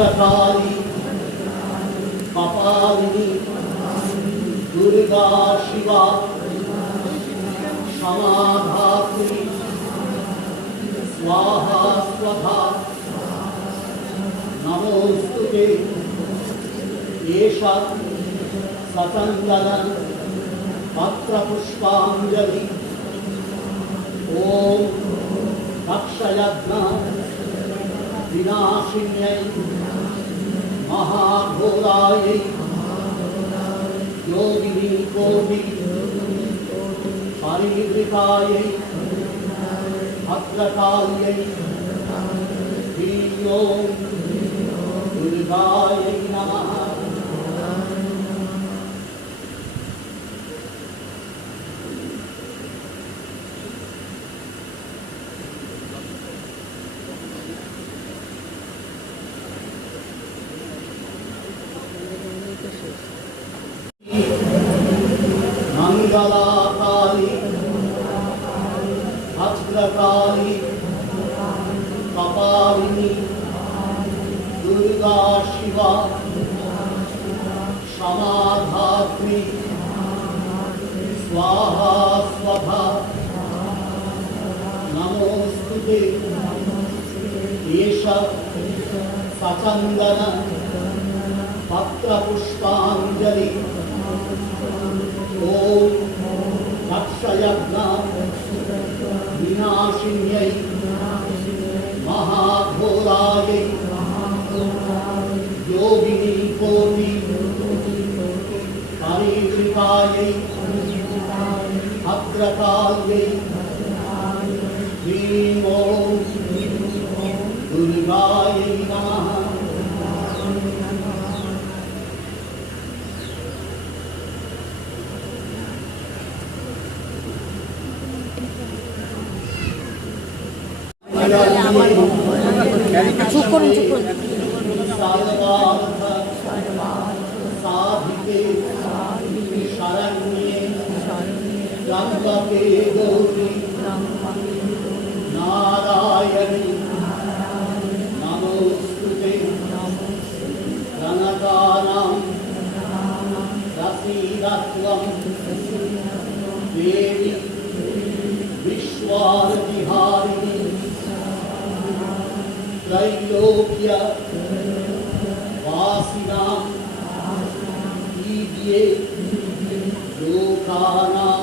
भद्रकाली कपालिनी दुर्गा शिवा क्षमाधात्री स्वाहा स्वधा नमोस्तुते एषा सचन्दन पत्रपुष्पाञ्जलि ॐ दक्षयज्ञ विनाशिन्यै महाघोरायै योगिनी कोटि परिवृतायै भद्रकाल्यै ह्रीं ॐ दुर्गायै नमः। मंगलाकाली भद्रकाली कपालिनी दुर्गा शिवा क्षमाधात्री स्वाहा स्वधा नमोस्तुते एषा सचन्दन पत्रपुष्पाञ्जलि ॐ दक्षयज्ञ विनाशिन्यै महाघोरायै योगिनी कोटि परिवृतायै भद्रकाल्यै ह्रीं ॐ दुर्गायै नमः। साधिके शरण्ये त्र्यंबके गौरी नारायणी नमोस्तुते प्रणतानां प्रसीदत्वं देवी विश्वार्तिहारिणी त्रैलोक्य वासिनां ईद्ये लोकानां